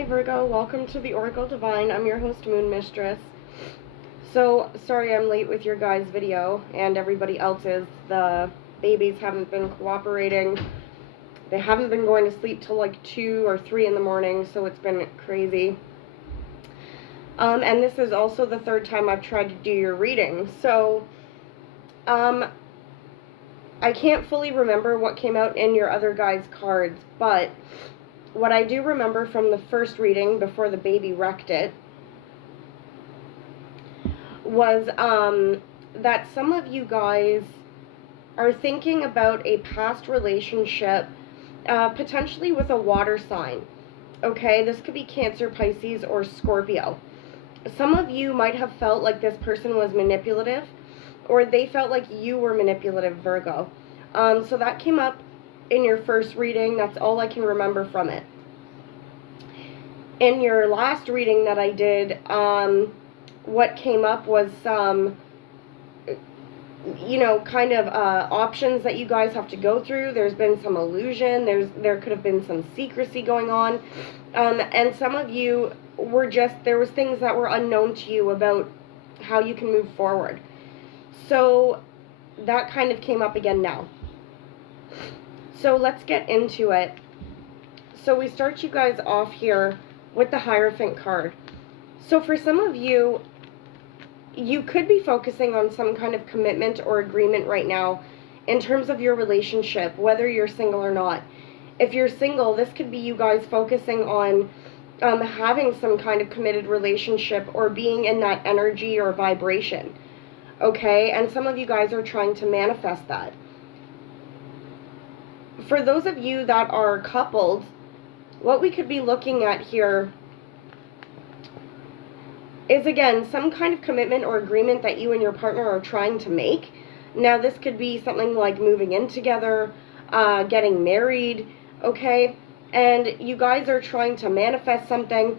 Hi Virgo, welcome to the Oracle Divine. I'm your host, Moon Mistress. So, sorry I'm late with your guys' video, and everybody else's. The babies haven't been cooperating. They haven't been going to sleep till like 2 or 3 in the morning, so it's been crazy. And this is also the third time I've tried to do your reading. So, I can't fully remember what came out in your other guys' cards, but what I do remember from the first reading before the baby wrecked it was that some of you guys are thinking about a past relationship, potentially with a water sign. Okay, this could be Cancer, Pisces, or Scorpio. Some of you might have felt like this person was manipulative, or they felt like you were manipulative, Virgo. So that came up in your first reading. That's all I can remember from it. In your last reading that I did, what came up was some, kind of options that you guys have to go through. There's been some illusion. There could have been some secrecy going on. And some of you were there was things that were unknown to you about how you can move forward. So that kind of came up again now. So let's get into it. So we start you guys off here with the Hierophant card. So for some of you, you could be focusing on some kind of commitment or agreement right now in terms of your relationship, whether you're single or not. If you're single, this could be you guys focusing on having some kind of committed relationship or being in that energy or vibration. Okay? And some of you guys are trying to manifest that. For those of you that are coupled, what we could be looking at here is, again, some kind of commitment or agreement that you and your partner are trying to make. Now, this could be something like moving in together, getting married, okay? And you guys are trying to manifest something.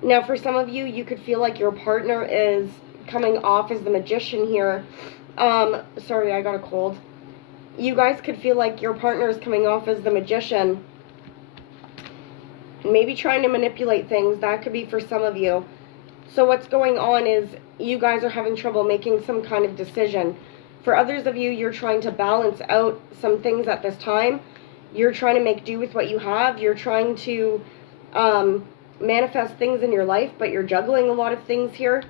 Now, for some of you, you could feel like your partner is coming off as the Magician here. Sorry, I got a cold. You guys could feel like your partner is coming off as the Magician, maybe trying to manipulate things. That could be for some of you. So what's going on is you guys are having trouble making some kind of decision. For others of you, you're trying to balance out some things at this time. You're trying to make do with what you have. You're trying to manifest things in your life, but you're juggling a lot of things here.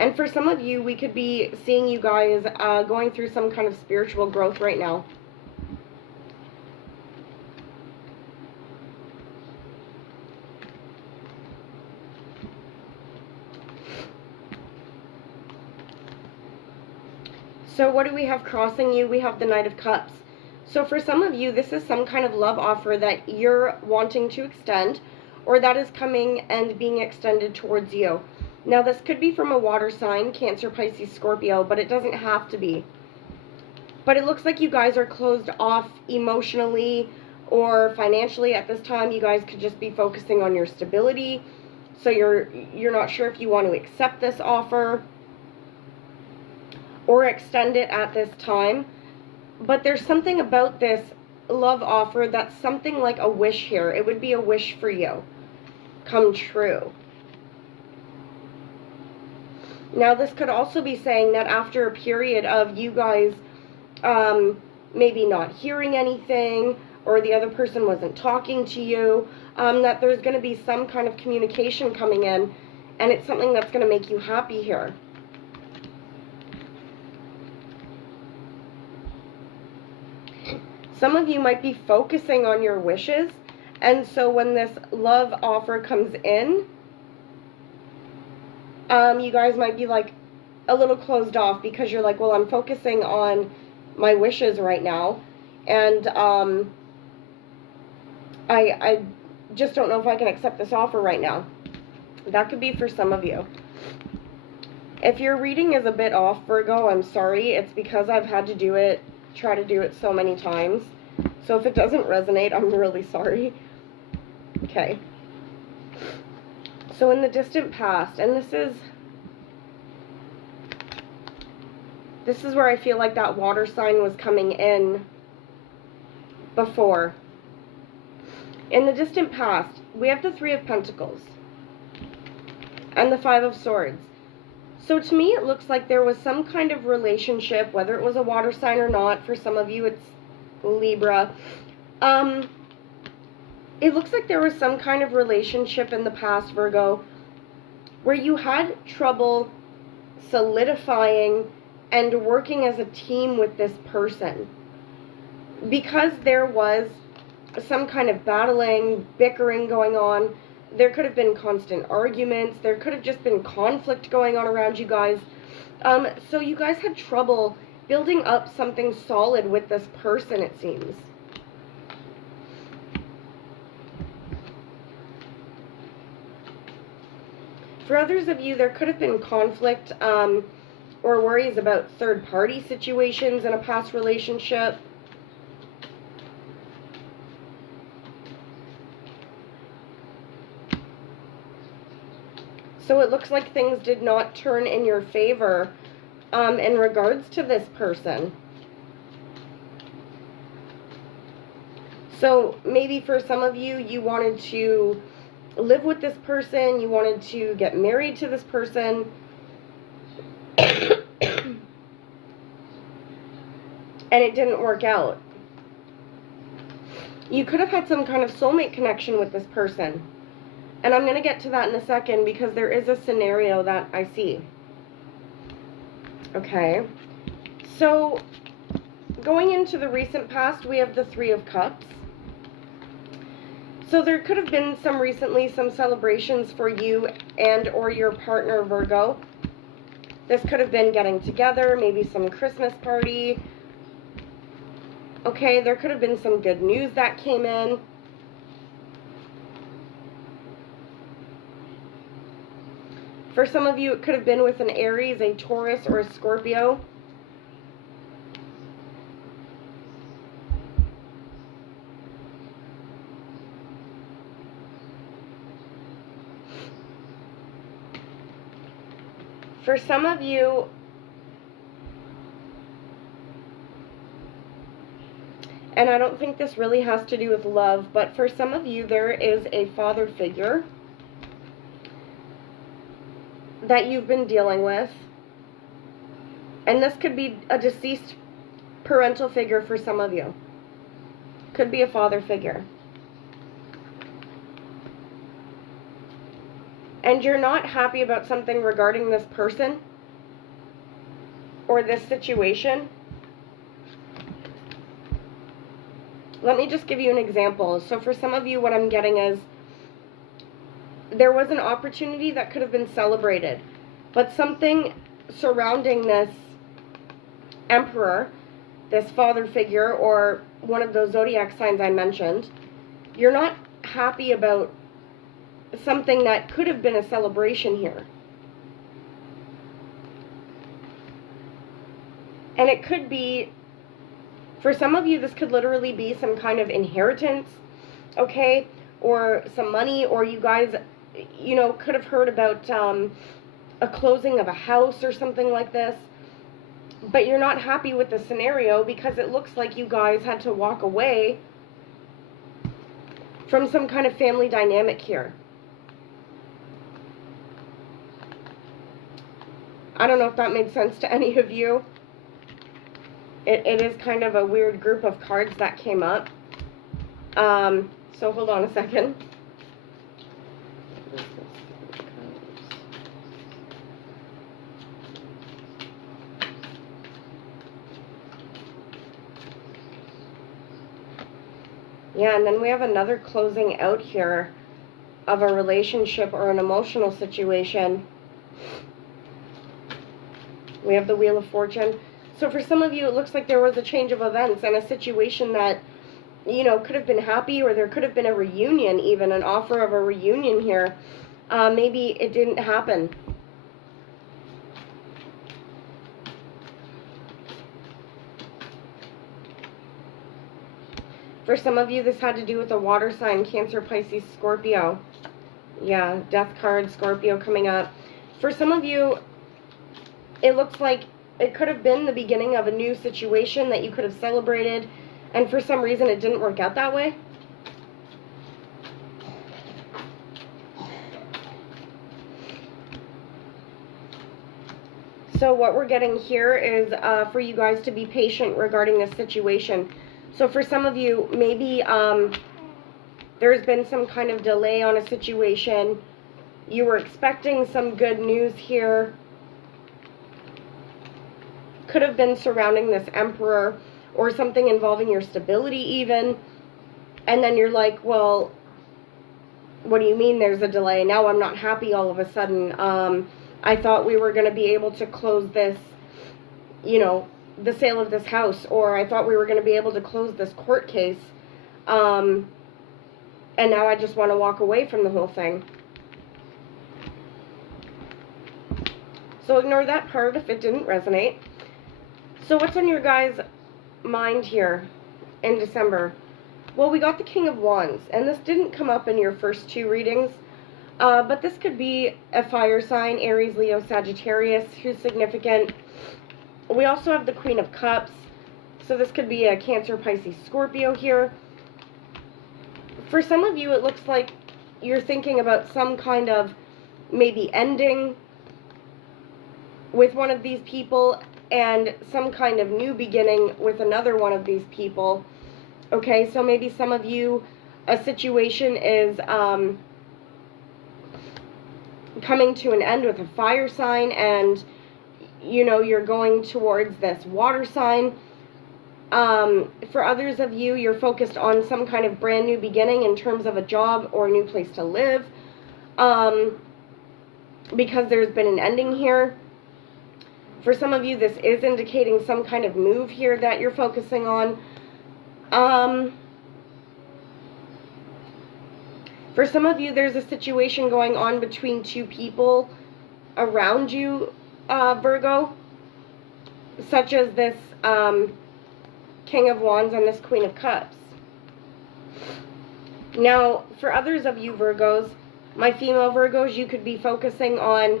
And for some of you, we could be seeing you guys going through some kind of spiritual growth right now. So what do we have crossing you? We have the Knight of Cups. So for some of you, this is some kind of love offer that you're wanting to extend, or that is coming and being extended towards you. Now, this could be from a water sign, Cancer, Pisces, Scorpio, but it doesn't have to be. But it looks like you guys are closed off emotionally or financially at this time. You guys could just be focusing on your stability. So you're not sure if you want to accept this offer or extend it at this time. But there's something about this love offer that's something like a wish here. It would be a wish for you come true. Now, this could also be saying that after a period of you guys maybe not hearing anything, or the other person wasn't talking to you, that there's going to be some kind of communication coming in, and it's something that's going to make you happy here. Some of you might be focusing on your wishes, and so when this love offer comes in, you guys might be like a little closed off because you're like, well, I'm focusing on my wishes right now, and I just don't know if I can accept this offer right now. That could be for some of you. If your reading is a bit off, Virgo, I'm sorry. It's because I've had to try to do it so many times. So if it doesn't resonate, I'm really sorry. Okay. So in the distant past, and this is where I feel like that water sign was coming in before. In the distant past, we have the Three of Pentacles and the Five of Swords. So to me, it looks like there was some kind of relationship, whether it was a water sign or not. For some of you, it's Libra. It looks like there was some kind of relationship in the past, Virgo, where you had trouble solidifying and working as a team with this person. Because there was some kind of battling, bickering going on, there could have been constant arguments, there could have just been conflict going on around you guys. So you guys had trouble building up something solid with this person, it seems. For others of you, there could have been conflict or worries about third-party situations in a past relationship. So it looks like things did not turn in your favor in regards to this person. So maybe for some of you, you wanted to live with this person, you wanted to get married to this person. And it didn't work out. You could have had some kind of soulmate connection with this person. And I'm going to get to that in a second because there is a scenario that I see. Okay. So, going into the recent past, we have the Three of Cups. So there could have been some celebrations for you and or your partner, Virgo. This could have been getting together, maybe some Christmas party. Okay, there could have been some good news that came in. For some of you, it could have been with an Aries, a Taurus, or a Scorpio. For some of you, and I don't think this really has to do with love, but for some of you, there is a father figure that you've been dealing with. And this could be a deceased parental figure for some of you. Could be a father figure. And you're not happy about something regarding this person or this situation. Let me just give you an example. So for some of you, what I'm getting is there was an opportunity that could have been celebrated, but something surrounding this emperor, this father figure, or one of those zodiac signs I mentioned, you're not happy about something that could have been a celebration here. And it could be, for some of you, this could literally be some kind of inheritance, okay, or some money, or you guys, you know, could have heard about a closing of a house or something like this. But you're not happy with the scenario because it looks like you guys had to walk away from some kind of family dynamic here. I don't know if that made sense to any of you. It is kind of a weird group of cards that came up. So hold on a second. Yeah, and then we have another closing out here of a relationship or an emotional situation. We have the Wheel of Fortune. So for some of you, it looks like there was a change of events and a situation that, you know, could have been happy, or there could have been a reunion, even an offer of a reunion here. Maybe it didn't happen. For some of you, this had to do with a water sign, Cancer, Pisces, Scorpio. Yeah, Death card, Scorpio coming up. For some of you, it looks like it could have been the beginning of a new situation that you could have celebrated, and for some reason it didn't work out that way. So what we're getting here is for you guys to be patient regarding this situation. So for some of you, maybe there's been some kind of delay on a situation. You were expecting some good news here. Could have been surrounding this Emperor or something involving your stability even. And then you're like, well, what do you mean there's a delay? Now I'm not happy all of a sudden. I thought we were going to be able to close this, you know, the sale of this house, or I thought we were going to be able to close this court case. And now I just want to walk away from the whole thing. So ignore that part if it didn't resonate. So what's on your guys' mind here in December? Well, we got the King of Wands, and this didn't come up in your first two readings, but this could be a fire sign, Aries, Leo, Sagittarius, who's significant. We also have the Queen of Cups, so this could be a Cancer, Pisces, Scorpio here. For some of you, it looks like you're thinking about some kind of maybe ending with one of these people and some kind of new beginning with another one of these people. Okay, so maybe some of you, a situation is coming to an end with a fire sign, and you know you're going towards this water sign. For others of you, you're focused on some kind of brand new beginning in terms of a job or a new place to live, because there's been an ending here. For some of you, this is indicating some kind of move here that you're focusing on. For some of you, there's a situation going on between two people around you, Virgo, such as this King of Wands and this Queen of Cups. Now, for others of you Virgos, my female Virgos, you could be focusing on,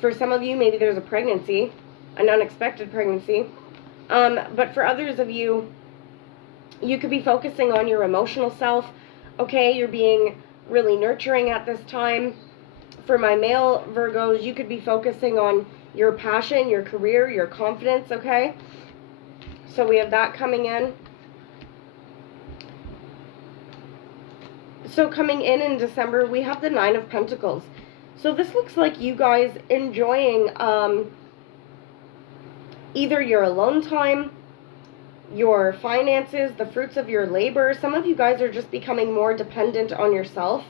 for some of you, maybe there's a pregnancy, an unexpected pregnancy. But for others of you, you could be focusing on your emotional self. Okay, you're being really nurturing at this time. For my male Virgos, you could be focusing on your passion, your career, your confidence, okay? So we have that coming in. So coming in December, we have the Nine of Pentacles. So this looks like you guys enjoying either your alone time, your finances, the fruits of your labor. Some of you guys are just becoming more dependent on yourself.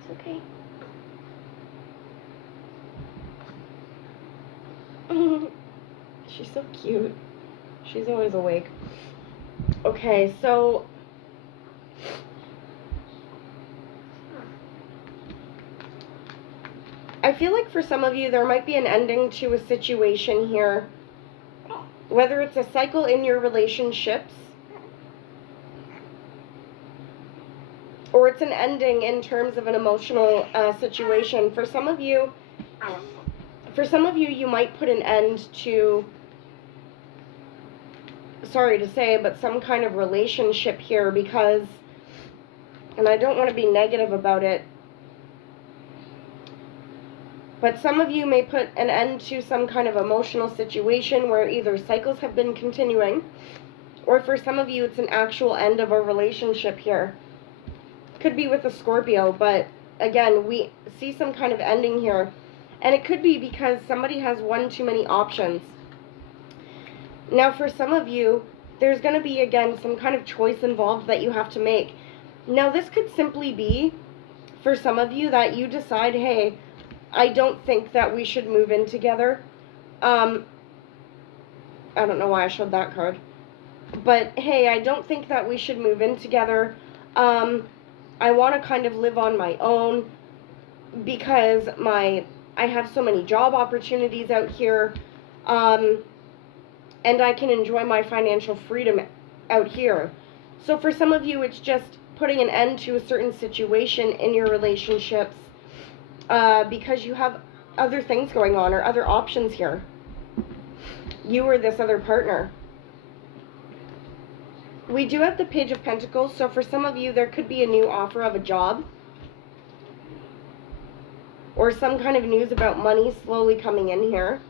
It's okay. She's so cute. She's always awake. Okay, so I feel like for some of you there might be an ending to a situation here, whether it's a cycle in your relationships or it's an ending in terms of an emotional situation. For some of you, you might put an end to, sorry to say, but some kind of relationship here because, and I don't want to be negative about it, but some of you may put an end to some kind of emotional situation where either cycles have been continuing, or for some of you it's an actual end of a relationship here. Could be with a Scorpio, but again, we see some kind of ending here. And it could be because somebody has one too many options. Now, for some of you, there's going to be, again, some kind of choice involved that you have to make. Now, this could simply be, for some of you, that you decide, hey, I don't think that we should move in together. I don't know why I showed that card. But, hey, I don't think that we should move in together. I want to kind of live on my own because I have so many job opportunities out here, and I can enjoy my financial freedom out here. So for some of you, it's just putting an end to a certain situation in your relationships because you have other things going on or other options here. You or this other partner. We do have the Page of Pentacles, so for some of you, there could be a new offer of a job. Or some kind of news about money slowly coming in here.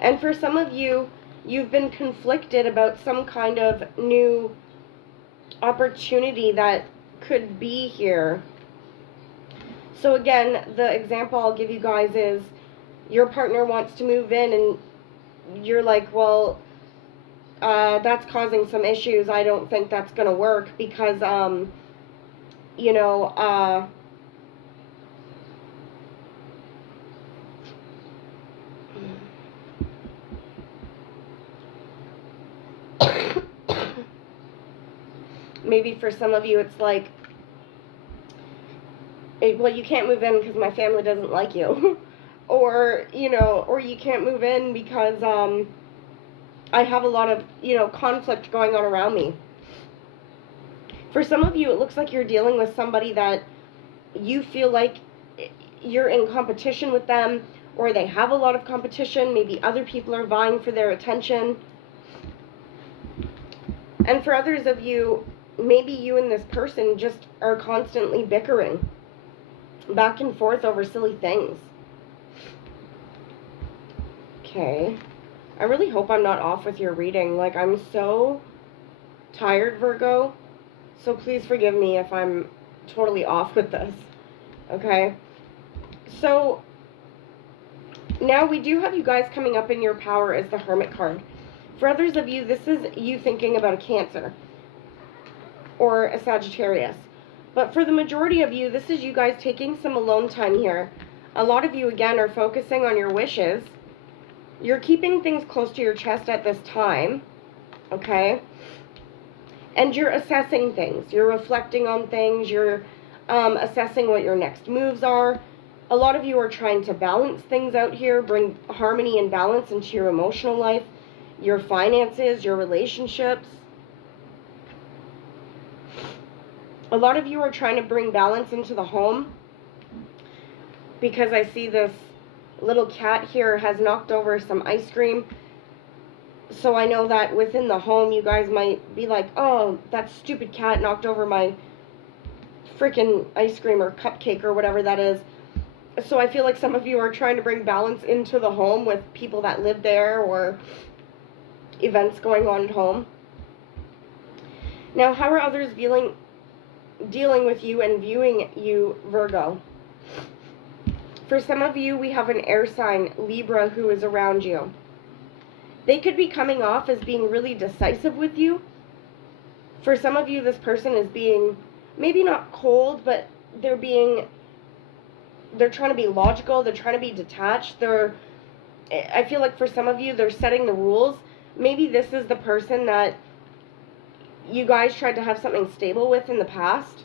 And for some of you, you've been conflicted about some kind of new opportunity that could be here. So again, the example I'll give you guys is your partner wants to move in and you're like, well, that's causing some issues. I don't think that's going to work because, you know, maybe for some of you it's like, well, you can't move in because my family doesn't like you. Or, you know, or you can't move in because I have a lot of, you know, conflict going on around me. For some of you, it looks like you're dealing with somebody that you feel like you're in competition with them, or they have a lot of competition. Maybe other people are vying for their attention. And for others of you, maybe you and this person just are constantly bickering back and forth over silly things. Okay. I really hope I'm not off with your reading. Like, I'm so tired, Virgo. So please forgive me if I'm totally off with this. Okay? So, now we do have you guys coming up in your power as the Hermit card. For others of you, this is you thinking about a Cancer or a Sagittarius. But for the majority of you, this is you guys taking some alone time here. A lot of you, again, are focusing on your wishes. You're keeping things close to your chest at this time, okay? And you're assessing things. You're reflecting on things. You're assessing what your next moves are. A lot of you are trying to balance things out here, bring harmony and balance into your emotional life, your finances, your relationships. A lot of you are trying to bring balance into the home because I see this little cat here has knocked over some ice cream. So I know that within the home you guys might be like, oh, that stupid cat knocked over my freaking ice cream or cupcake or whatever that is. So I feel like some of you are trying to bring balance into the home with people that live there or events going on at home. Now, how are others dealing with you and viewing you, Virgo? For some of you, we have an air sign, Libra, who is around you. They could be coming off as being really decisive with you. For some of you, this person is being maybe not cold, but they're trying to be logical. They're trying to be detached. I feel like for some of you, they're setting the rules. Maybe this is the person that you guys tried to have something stable with in the past.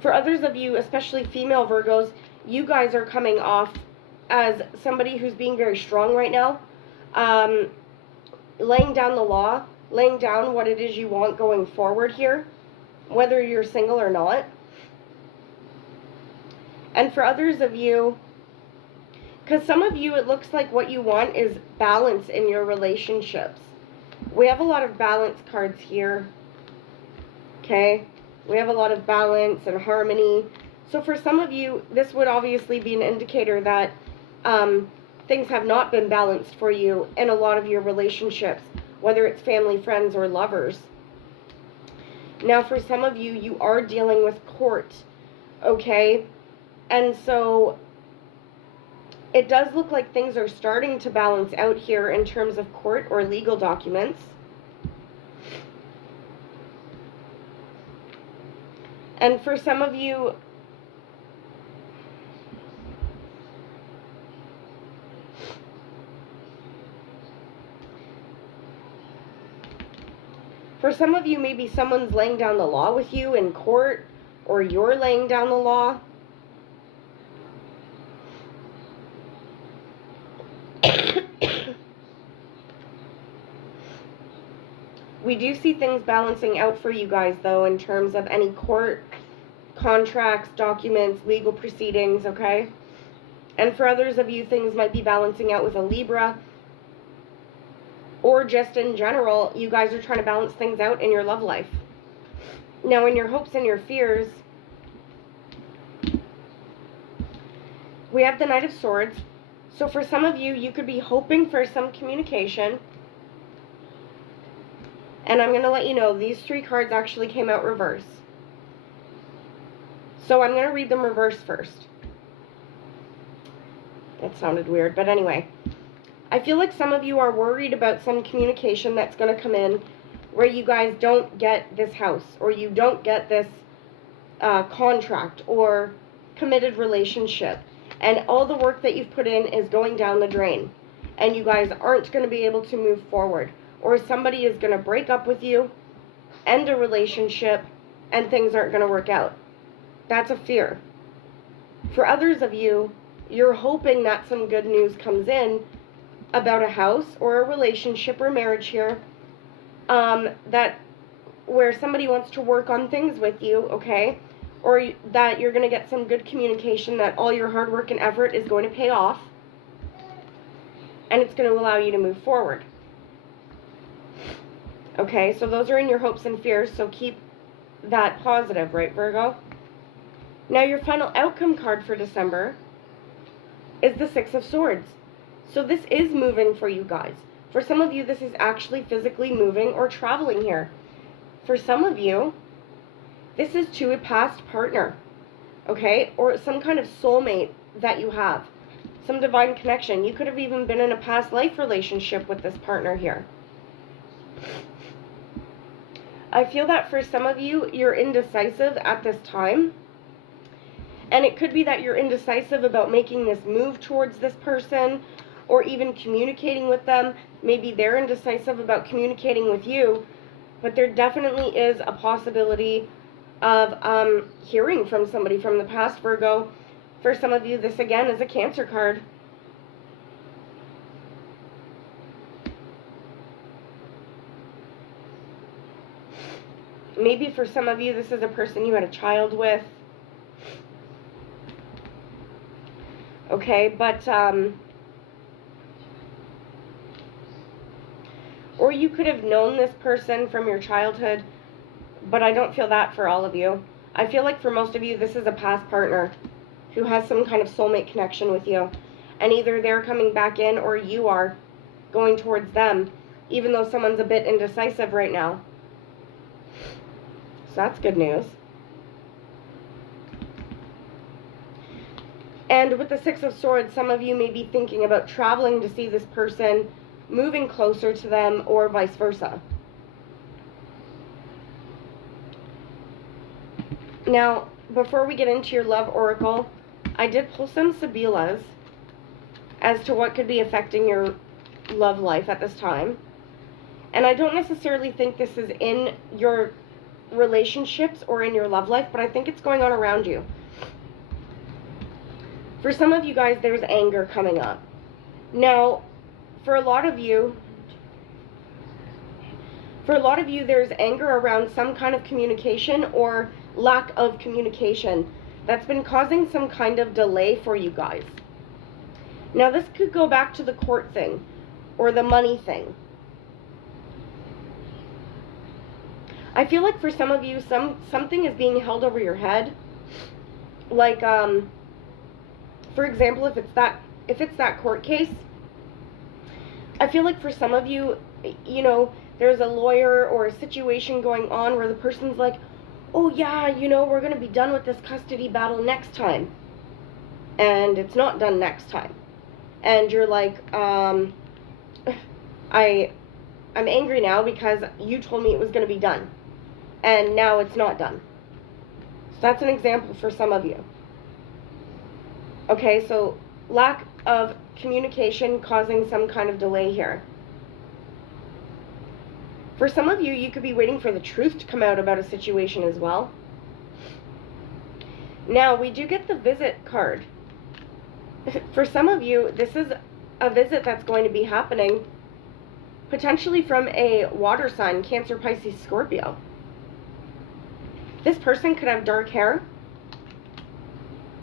For others of you, especially female Virgos, you guys are coming off as somebody who's being very strong right now, laying down the law, laying down what it is you want going forward here, whether you're single or not. And for others of you, because some of you, it looks like what you want is balance in your relationships. We have a lot of balance cards here, okay? We have a lot of balance and harmony. So for some of you, this would obviously be an indicator that things have not been balanced for you in a lot of your relationships, whether it's family, friends, or lovers. Now, for some of you, you are dealing with court, okay? And so it does look like things are starting to balance out here in terms of court or legal documents. And for some of you, maybe someone's laying down the law with you in court, or you're laying down the law. We do see things balancing out for you guys, though, in terms of any court contracts, documents, legal proceedings, okay? And for others of you, things might be balancing out with a Libra, or just in general, you guys are trying to balance things out in your love life. Now, in your hopes and your fears, we have the Knight of Swords. So for some of you, you could be hoping for some communication. And I'm going to let you know, these 3 cards actually came out reverse. So I'm going to read them reverse first. That sounded weird, but anyway. I feel like some of you are worried about some communication that's going to come in where you guys don't get this house, or you don't get this contract or committed relationship. And all the work that you've put in is going down the drain. And you guys aren't going to be able to move forward. Or somebody is going to break up with you, end a relationship, and things aren't going to work out. That's a fear. For others of you, you're hoping that some good news comes in about a house or a relationship or marriage here, that where somebody wants to work on things with you, okay? Or that you're going to get some good communication, that all your hard work and effort is going to pay off, and it's going to allow you to move forward. Okay, so those are in your hopes and fears, so keep that positive, right, Virgo? Now, your final outcome card for December is the 6 of Swords. So this is moving for you guys. For some of you, this is actually physically moving or traveling here. For some of you, this is to a past partner, okay? Or some kind of soulmate that you have. Some divine connection. You could have even been in a past life relationship with this partner here. I feel that for some of you, you're indecisive at this time. And it could be that you're indecisive about making this move towards this person, or even communicating with them. Maybe they're indecisive about communicating with you. But there definitely is a possibility of hearing from somebody from the past, Virgo. For some of you, this again is a Cancer card. Maybe for some of you, this is a person you had a child with. Okay, but, or you could have known this person from your childhood, but I don't feel that for all of you. I feel like for most of you, this is a past partner who has some kind of soulmate connection with you. And either they're coming back in or you are going towards them, even though someone's a bit indecisive right now. So that's good news. And with the 6 of Swords, some of you may be thinking about traveling to see this person, moving closer to them, or vice versa. Now, before we get into your love oracle, I did pull some Sibilas as to what could be affecting your love life at this time. And I don't necessarily think this is in your relationships or in your love life, but I think it's going on around you. For some of you guys, there's anger coming up. Now, for a lot of you, there's anger around some kind of communication or lack of communication that's been causing some kind of delay for you guys. Now, this could go back to the court thing or the money thing. I feel like for some of you, something is being held over your head. Like, for example, if it's that court case, I feel like for some of you, you know, there's a lawyer or a situation going on where the person's like, oh yeah, you know, we're going to be done with this custody battle next time. And it's not done next time. And you're like, I'm angry now because you told me it was going to be done. And now it's not done. So that's an example for some of you. Okay, so lack of communication causing some kind of delay here. For some of you, you could be waiting for the truth to come out about a situation as well. Now, we do get the visit card. For some of you, this is a visit that's going to be happening potentially from a water sign, Cancer, Pisces, Scorpio. This person could have dark hair.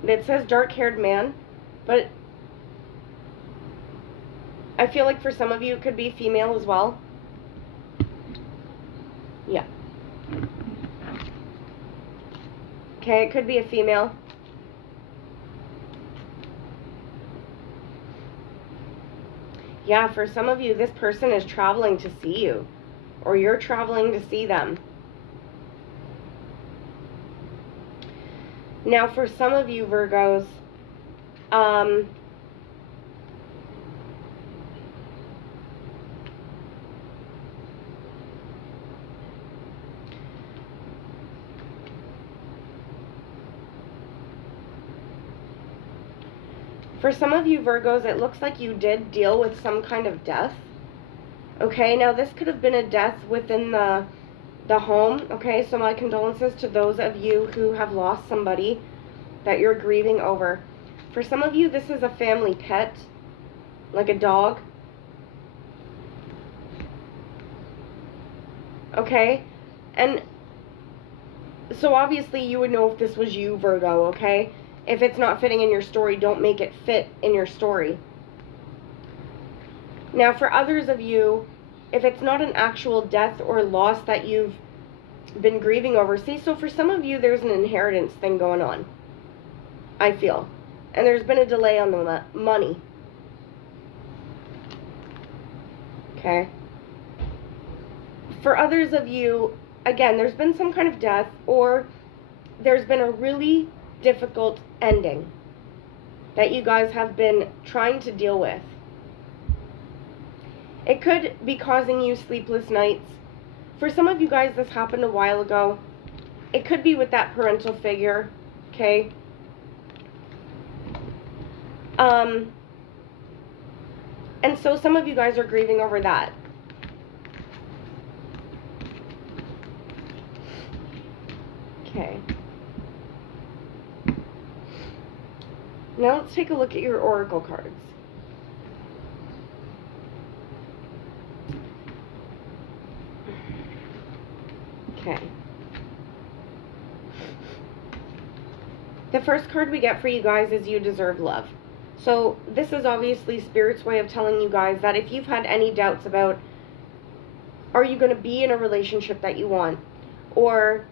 It says dark-haired man, but I feel like for some of you it could be female as well. Yeah. Okay, it could be a female. Yeah, for some of you, this person is traveling to see you, or you're traveling to see them. Now, for some of you, Virgos, it looks like you did deal with some kind of death. Okay, now this could have been a death within the home. Okay, so my condolences to those of you who have lost somebody that you're grieving over. For some of you, this is a family pet, like a dog. Okay, and so obviously you would know if this was you, Virgo, okay? If it's not fitting in your story, don't make it fit in your story. Now, for others of you, if it's not an actual death or loss that you've been grieving over, see, so for some of you, there's an inheritance thing going on, I feel. And there's been a delay on the money. Okay. For others of you, again, there's been some kind of death, or there's been a really difficult ending that you guys have been trying to deal with. It could be causing you sleepless nights. For some of you guys, this happened a while ago. It could be with that parental figure, okay? And so some of you guys are grieving over that. Okay. Now let's take a look at your oracle cards. Okay. The first card we get for you guys is you deserve love. So this is obviously Spirit's way of telling you guys that if you've had any doubts about, are you going to be in a relationship that you want? Or,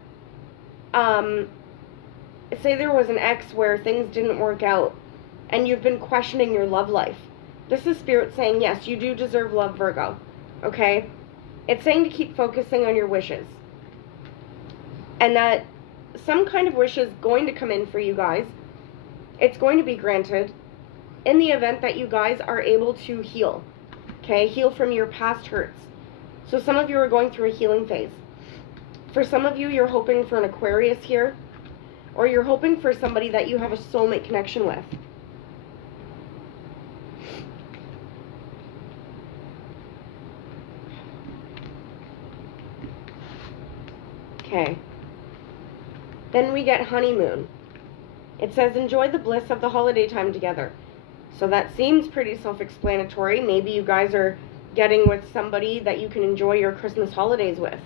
say there was an ex where things didn't work out and you've been questioning your love life. This is Spirit saying, yes, you do deserve love, Virgo. Okay? It's saying to keep focusing on your wishes. And that some kind of wish is going to come in for you guys. It's going to be granted in the event that you guys are able to heal. Okay? Heal from your past hurts. So some of you are going through a healing phase. For some of you, you're hoping for an Aquarius here. Or you're hoping for somebody that you have a soulmate connection with. Okay. Then we get honeymoon. It says, enjoy the bliss of the holiday time together. So that seems pretty self-explanatory. Maybe you guys are getting with somebody that you can enjoy your Christmas holidays with.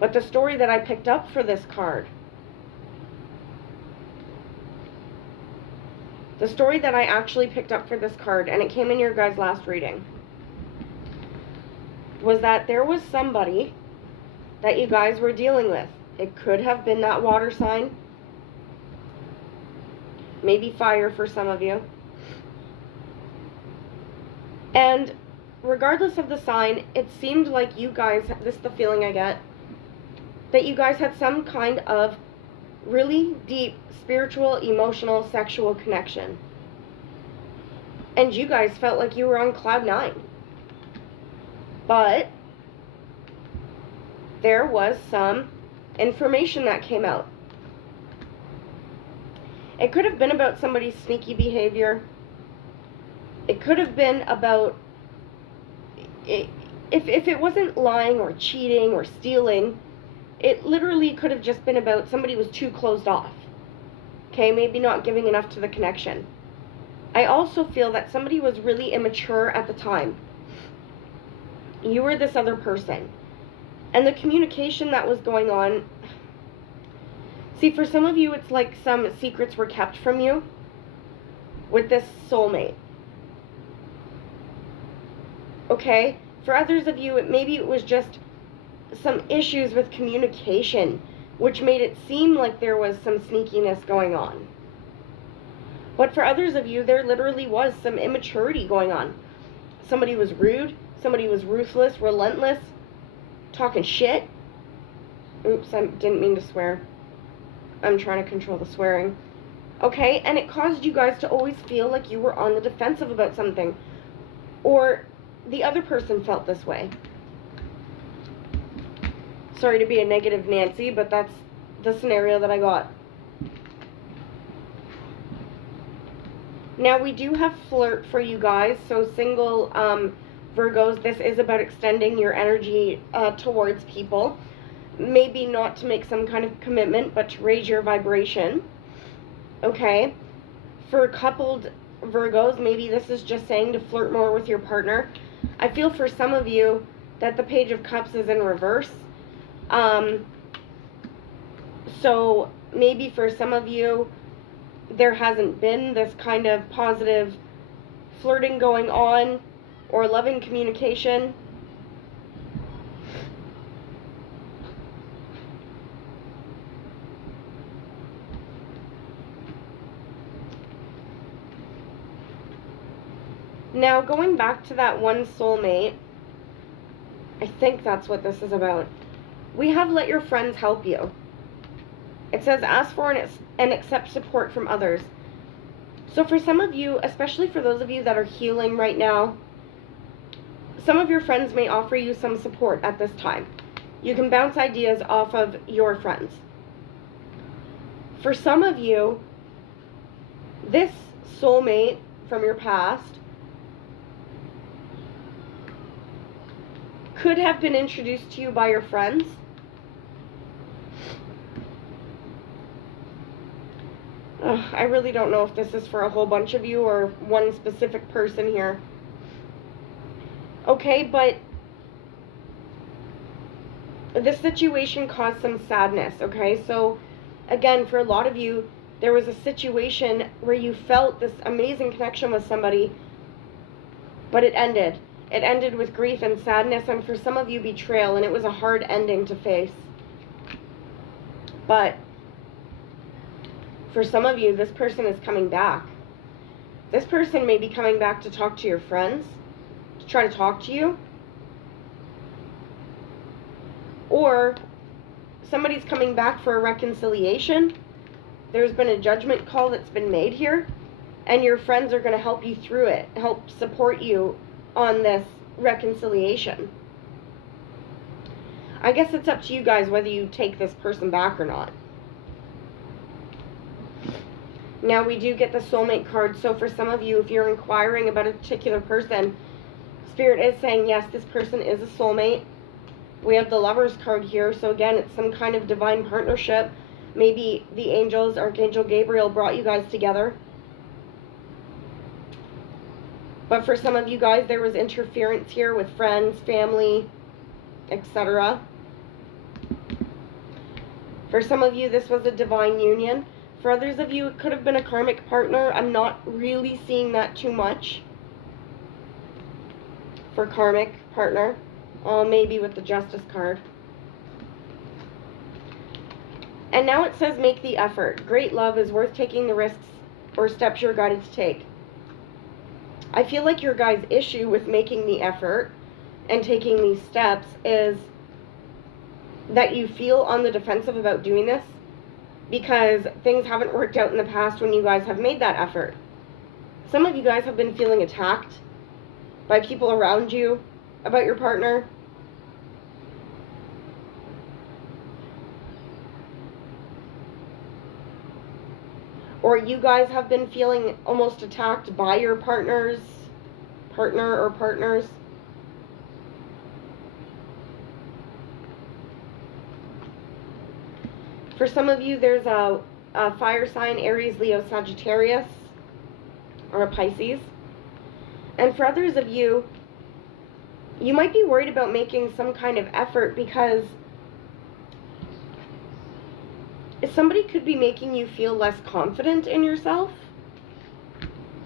But the story that I picked up for this card, the story that I actually picked up for this card, and it came in your guys' last reading, was that there was somebody that you guys were dealing with. It could have been that water sign. Maybe fire for some of you. And regardless of the sign, it seemed like you guys, this is the feeling I get, that you guys had some kind of really deep spiritual, emotional, sexual connection. And you guys felt like you were on cloud 9. But there was some information that came out. It could have been about somebody's sneaky behavior. It could have been about, if it wasn't lying or cheating or stealing, it literally could have just been about somebody was too closed off. Okay, maybe not giving enough to the connection. I also feel that somebody was really immature at the time. You were this other person. And the communication that was going on, see, for some of you, it's like some secrets were kept from you with this soulmate. Okay? For others of you, maybe it was just some issues with communication, which made it seem like there was some sneakiness going on. But for others of you, there literally was some immaturity going on. Somebody was rude, somebody was ruthless, relentless, talking shit. Oops, I didn't mean to swear. I'm trying to control the swearing. Okay, and it caused you guys to always feel like you were on the defensive about something. Or the other person felt this way. Sorry to be a negative Nancy, but that's the scenario that I got. Now, we do have flirt for you guys, so single Virgos, this is about extending your energy towards people. Maybe not to make some kind of commitment, but to raise your vibration. Okay? For coupled Virgos, maybe this is just saying to flirt more with your partner. I feel for some of you that the Page of Cups is in reverse. So maybe for some of you, there hasn't been this kind of positive flirting going on or loving communication. Now, going back to that one soulmate, I think that's what this is about. We have let your friends help you. It says ask for and accept support from others. So for some of you, especially for those of you that are healing right now, some of your friends may offer you some support at this time. You can bounce ideas off of your friends. For some of you, this soulmate from your past could have been introduced to you by your friends. I really don't know if this is for a whole bunch of you or one specific person here. Okay, but this situation caused some sadness, okay? So, again, for a lot of you, there was a situation where you felt this amazing connection with somebody, but it ended. It ended with grief and sadness, and for some of you, betrayal, and it was a hard ending to face. But for some of you, this person is coming back. This person may be coming back to talk to your friends, to try to talk to you. Or somebody's coming back for a reconciliation. There's been a judgment call that's been made here, and your friends are going to help you through it, help support you on this reconciliation. I guess it's up to you guys whether you take this person back or not. Now we do get the soulmate card, so for some of you, if you're inquiring about a particular person, Spirit is saying, yes, this person is a soulmate. We have the Lovers card here, so again, it's some kind of divine partnership. Maybe the angels, Archangel Gabriel, brought you guys together. But for some of you guys, there was interference here with friends, family, etc. For some of you, this was a divine union. For others of you, it could have been a karmic partner. I'm not really seeing that too much for karmic partner. Maybe with the Justice card. And now it says make the effort. Great love is worth taking the risks or steps you're guided to take. I feel like your guys' issue with making the effort and taking these steps is that you feel on the defensive about doing this because things haven't worked out in the past when you guys have made that effort. Some of you guys have been feeling attacked by people around you about your partner. Or you guys have been feeling almost attacked by your partner or partners. For some of you, there's a fire sign, Aries, Leo, Sagittarius, or a Pisces. And for others of you, You might be worried about making some kind of effort because somebody could be making you feel less confident in yourself.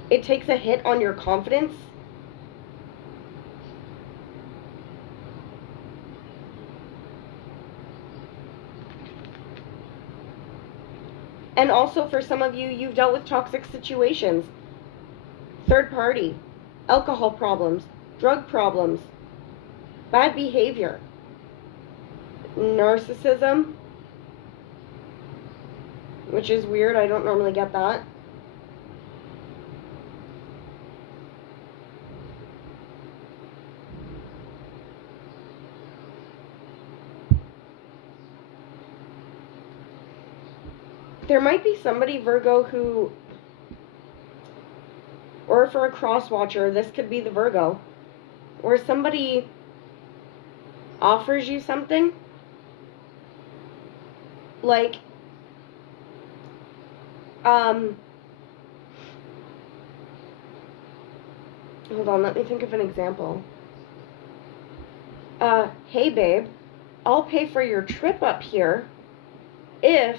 It takes a hit on your confidence. And also for some of you, you've dealt with toxic situations, third party, alcohol problems, drug problems, bad behavior, narcissism, which is weird. I don't normally get that. There might be somebody, Virgo, who, or for a cross watcher, this could be the Virgo, where somebody offers you something, like, hold on, let me think of an example. Hey babe, I'll pay for your trip up here if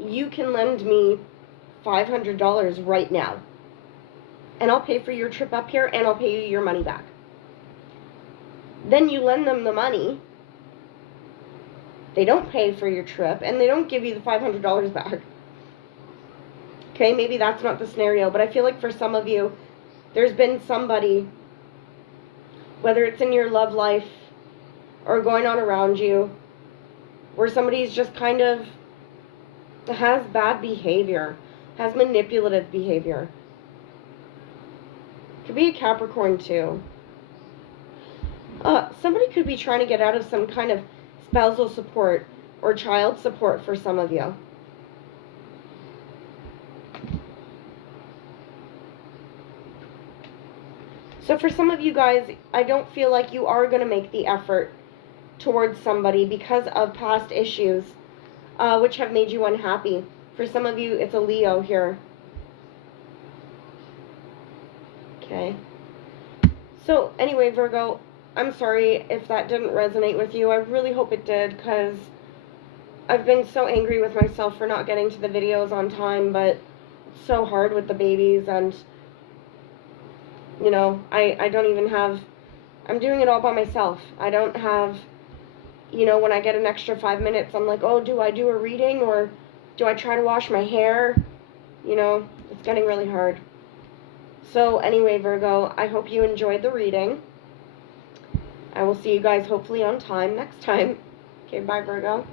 you can lend me $500 right now. And I'll pay for your trip up here and I'll pay you your money back. Then you lend them the money. They don't pay for your trip and they don't give you the $500 back. Okay, maybe that's not the scenario, but I feel like for some of you, there's been somebody, whether it's in your love life or going on around you, where somebody's just kind of has bad behavior, has manipulative behavior. Could be a Capricorn too. Somebody could be trying to get out of some kind of spousal support or child support for some of you. So for some of you guys, I don't feel like you are going to make the effort towards somebody because of past issues, which have made you unhappy. For some of you, it's a Leo here. Okay. So anyway, Virgo, I'm sorry if that didn't resonate with you. I really hope it did, because I've been so angry with myself for not getting to the videos on time, but it's so hard with the babies, and you know, I don't even have, I'm doing it all by myself. I don't have, you know, when I get an extra 5 minutes, I'm like, oh, do I do a reading or do I try to wash my hair? You know, it's getting really hard. So anyway, Virgo, I hope you enjoyed the reading. I will see you guys hopefully on time next time. Okay, bye, Virgo.